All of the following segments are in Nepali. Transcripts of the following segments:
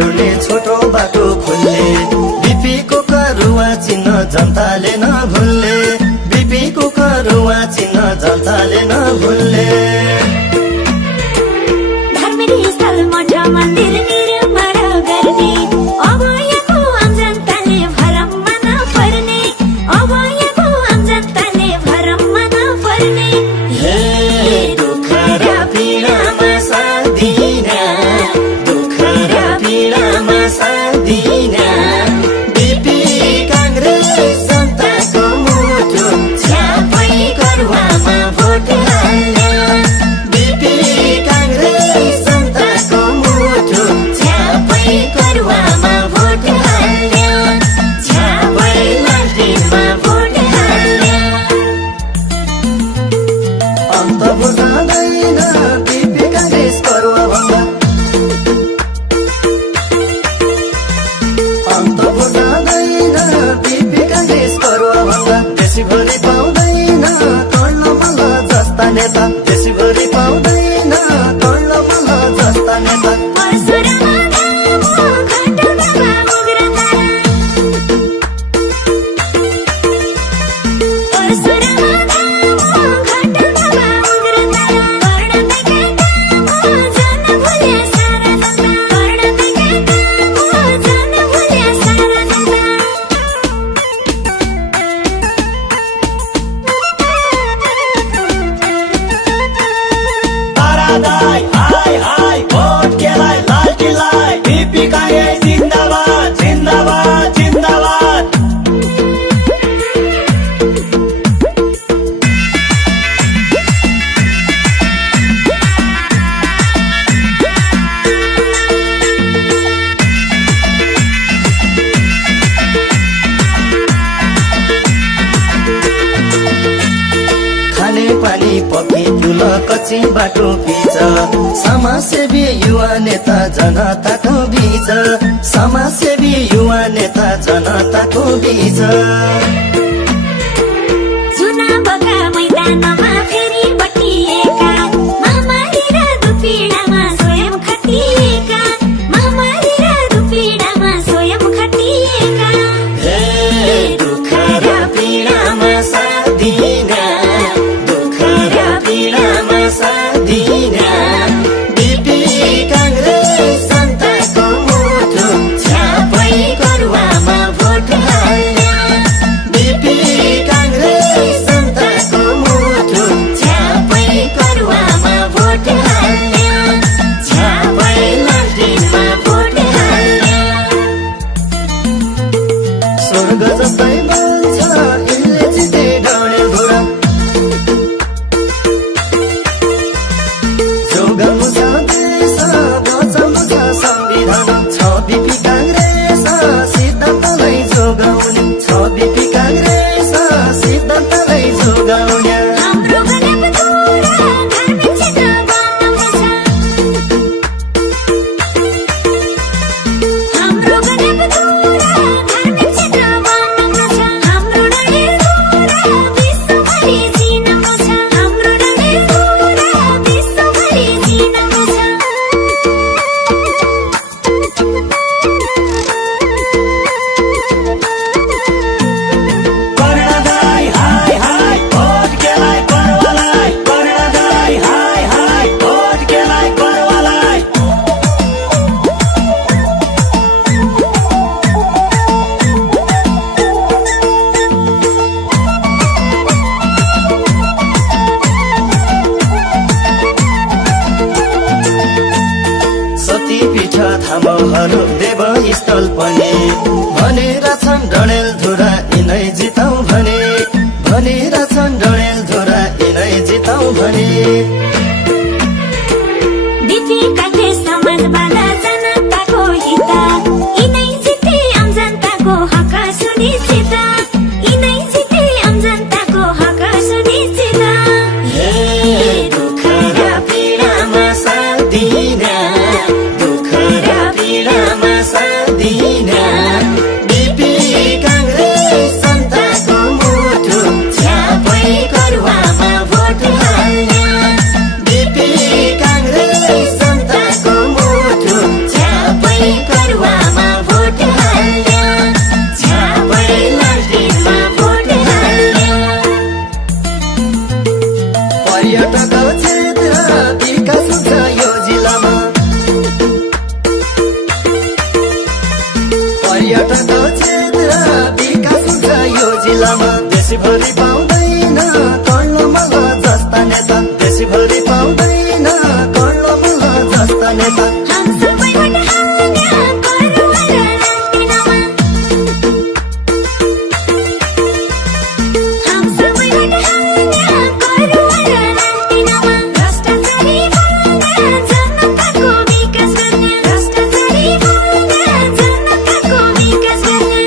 जोड्ने छोटो बाटो खुल्ले बीपीको करुवा चिन्ह जनताले नभुल्ले बीपीको करुवा चिन्ह जनताले नभुल्ले धर्मरी स्थल मठ मन्दिर निर्माण गर्ने अब यहाँको आम जनताले भरममा नपर्ने अब यहाँको आम जनताले भरममा नपर्ने हे दुःख र पीडामा साथ दिन दुःख र पीडामा साथ दिन बीपी कांग्रेस जनताको मुटु छ्यापै करुवामा भोट हाल्ने बीपी कांग्रेस जनताको मुटु छ्यापै करुवामा भोट हाल्ने छ्यापै लालटिनमा भोट हाल्ने अन्त बुझाउँदैन बीपी कांग्रेस करुवा भन्दा अन्त बुझाउँदैन बीपी कांग्रेस करुवा भन्दा देशभरि पाउँदैन कर्ण मल्ल जस्ता नेता देशभरि पाउँदैन कर्ण मल्ल जस्ता नेता परशुराम धाम घण्टमा उग्रतारा परशुराम धाम घण्टमा उग्रतारा कर्णकै काम जन भुल्या सारा जनता कर्णकै काम जन भुल्या सारा जनता तारादाई हाय हाय भोट केलाई लालटीलाई बीपी कांग्रेस जिंदाबाद जिंदाबाद जिंदाबाद खाने पानी पकी पुल कच्ची बाटो बीच समाजसेवी युवा नेता जनताको बीच समाजसेवी युवा नेता जनताको बीच चुनावका मैदानमा फेरि बटिएका महामारी र दुपीडामा स्वयं खटिएका महामारी र दुपीडामा स्वयं खटिएका हे दुःख र पीडामा साथ दिन दुःख र पीडामा साथ दिन बीपी कांग्रेस जनताको मुटु छ्यापै करुवामा भोट हाल्ने बीपी कांग्रेस जनताको मुटु छ्यापै करुवामा भोट हाल्ने छ्यापै लालटिनमा भोट हाल्ने स्वर्ग जस्तै बन्छ यिनले जिते डडेलधुरा जोगाउनु छ देश बचाउनु छ संविधान छ बीपी कांग्रेस सिद्धान्तलाई जोगाउने छ बीपी कांग्रेस सिद्धान्तलाई जोगाउने हाम्रो गणेशपुरा धार्मिक क्षेत्र बनाउनेछ हाम्रो गणेशपुरा धार्मिक क्षेत्र बनाउनेछ हाम्रो डडेलधुरा विश्वभरि चिनाउँछ हाम्रो डडेलधुरा विश्वभरि चिनाउँछ कर्णदाई हाय हाय भोट केलाई करवालाई कर्णदाई हाय हाय भोट केलाई करवालाई सतीपीठ धामहरू देव स्थल पनि भनेर छन् डडेलधुरा यिनै जिताउ भने भनेर छन् डडेलधुरा यिनै जिताउ भने बीपी कांग्रेस समाजवाला जनताको हित यिनै जिते आम जनताको हक सुनिश्चित यिनै जिते आम जनताको हक सुनिश्चित हे दुःख र पीडामा साथ दिन दुःख र पीडामा साथ दिन बीपी कांग्रेस जनताको मुटु छ्यापै करुवामा भोट हाल्ने बीपी कांग्रेस जनताको मुटु जस्ता नेता हम सबै भोट हाल्ने करुवार लालटिनमा हम सबै भोट हाल्ने करुवार लालटिनमा भ्रष्टाचारी भन्ने जनताको विकास गर्ने भ्रष्टाचारी भन्ने जनताको विकास गर्ने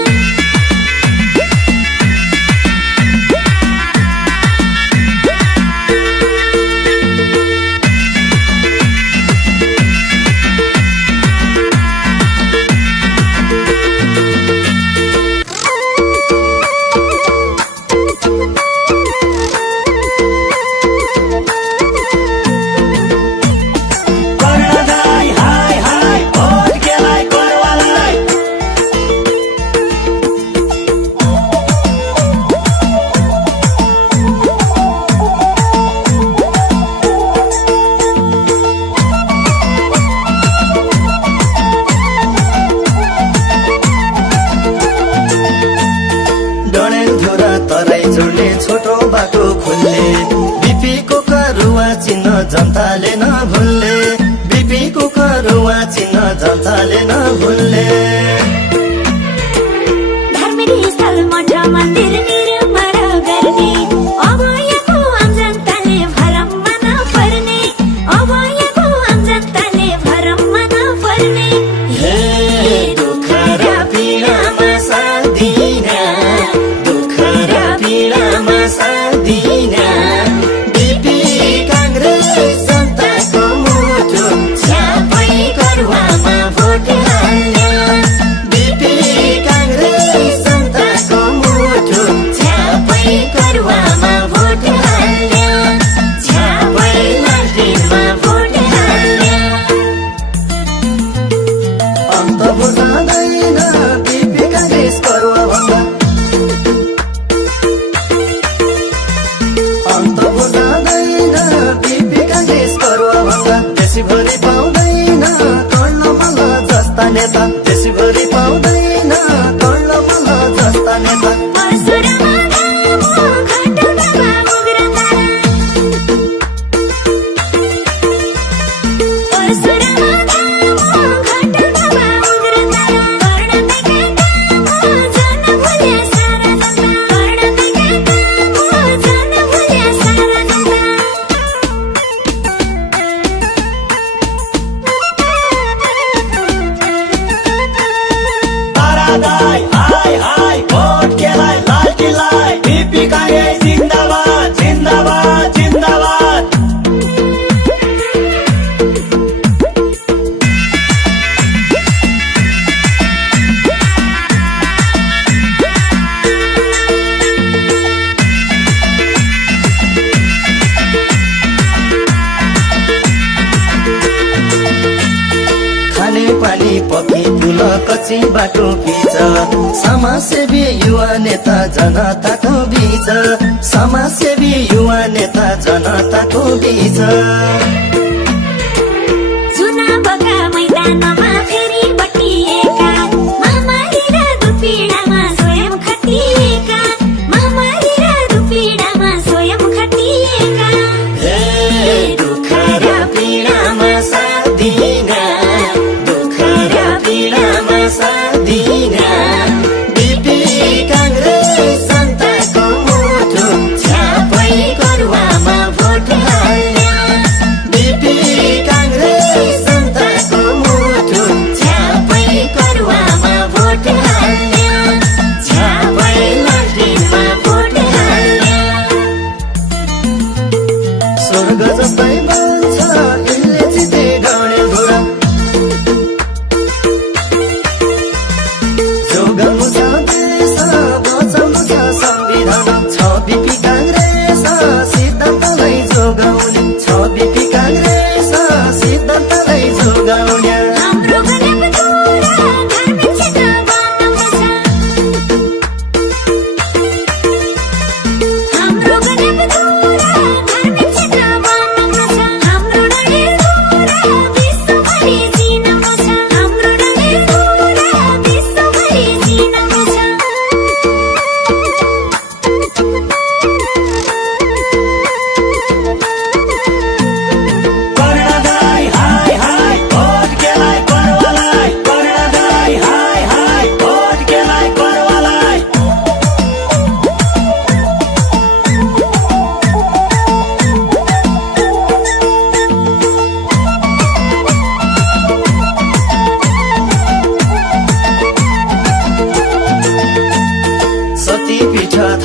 कर्ण दाई हाय हाय भोट केलाई करवालाई डडेलधुरा तराई जोड्ने छोटो बाटो खुल्ले बिपीको करुवा चिन्ह जनताले नभुल्ले बिपीको करुवा चिन्ह जनताले नभुल्ले धार्मिक स्थल मठ मन्दिर निर्माण गर्ने अब यहाँको आम जनताले भरममा नपर्ने अब यहाँको आम जनताले भरममा नपर्ने हे दुःख र पीडामा साथ दिन दुःख र पीडामा साथ दिन बिपी काङ्ग्रेस जनताको मुटु छ्यापै करुवामा भोट हाल्ने बिपी काङ्ग्रेस जनताको मुटु छ्यापै करुवामा भोट हाल्ने छ्यापै लालटिनमा भोट हाल्ने अन्त बुझाउँदैन बिपी काङ्ग्रेस करुवा भन्दा अन्त बुझाउँदैन बिपी काङ्ग्रेस करुवा भन्दा देशभरि पाउँदैन तड्न मल्ल जस्ता नेता देशभरि पाउँदैन तड्न मल्ल जस्ता नेता परशुराम धामो घटौँडामा उग्रतारा परशुराम धामो घटौँडामा उग्रतारा कर्णदैका धामो जन भुल्या सारा जनता कर्णदैका धामो जन भुल्या सारा जनता तारा दाई हाय हाय भोट केलाई लालटिलाई बिपी काङ्ग्रेस जिन्दाबाद जिन्दाबाद जिन्दाबाद खाने पानी पकी पुल कच्ची बाटो पिच समाजसेवी युवा नेता जनताको बीच समाजसेवी युवा नेता जनताको बीच चुनावका मैदानमा फेरि बटिएका महामारी र दुपीडामा स्वयं खटिएका महामारी र दुपीडामा स्वयं खटिएका हे दुःख र पीडामा साथ दिन दुःख र पीडामा साथ दिन बिपी काङ्ग्रेस जनताको मुटु छ्यापै करुवामा भोट हाल्ने बिपी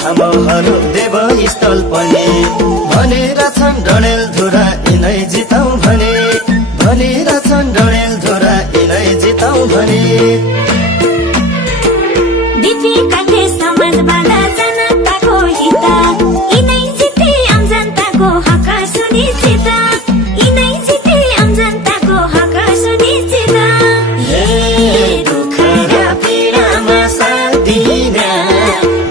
लामोहरू देवस्थल पनि भनेर छन् डडेलधुरा यिनै जिताउ भने भनेर छन् डडेलधुरा यिनै जिताउ भने बिपी काटे समाजवाला जनताको हित यिनै जिते आम जनताको हक सुनिश्चित यिनै जिते आम जनताको हक सुनिश्चित हे दुःख र पीडामा साथ दिन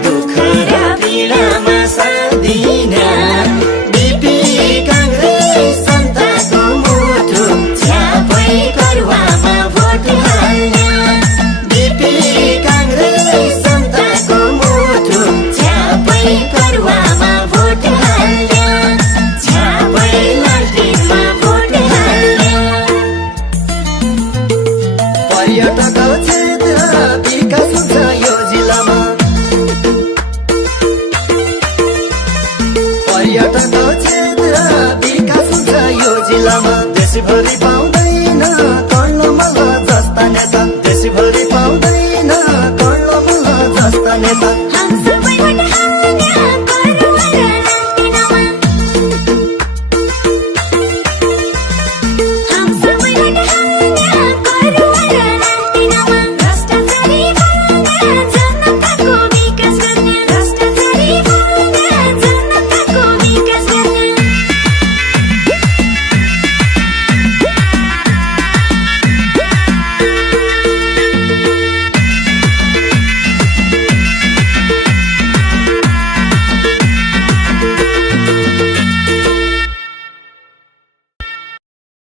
दुःख र पीडामा साथ दिन बिपी काङ्ग्रेस जनताको मुटु छ्यापै करुवामा भोट हाल्ने बिपी काङ्ग्रेस जनताको मुटु छ्यापै करुवामा भोट हाल्ने छ्यापै लालटिनमा भोट हाल्ने पर्यटक क्षेत्र विकास हुन्छ यो जिल्लामा पर्यटक क्षेत्र विकास हुन्छ यो जिल्लामा देशभरि पाउँदैन कर्ण मल्ल जस्ता नेता देशभरि पाउँदैन कर्ण मल्ल जस्ता नेता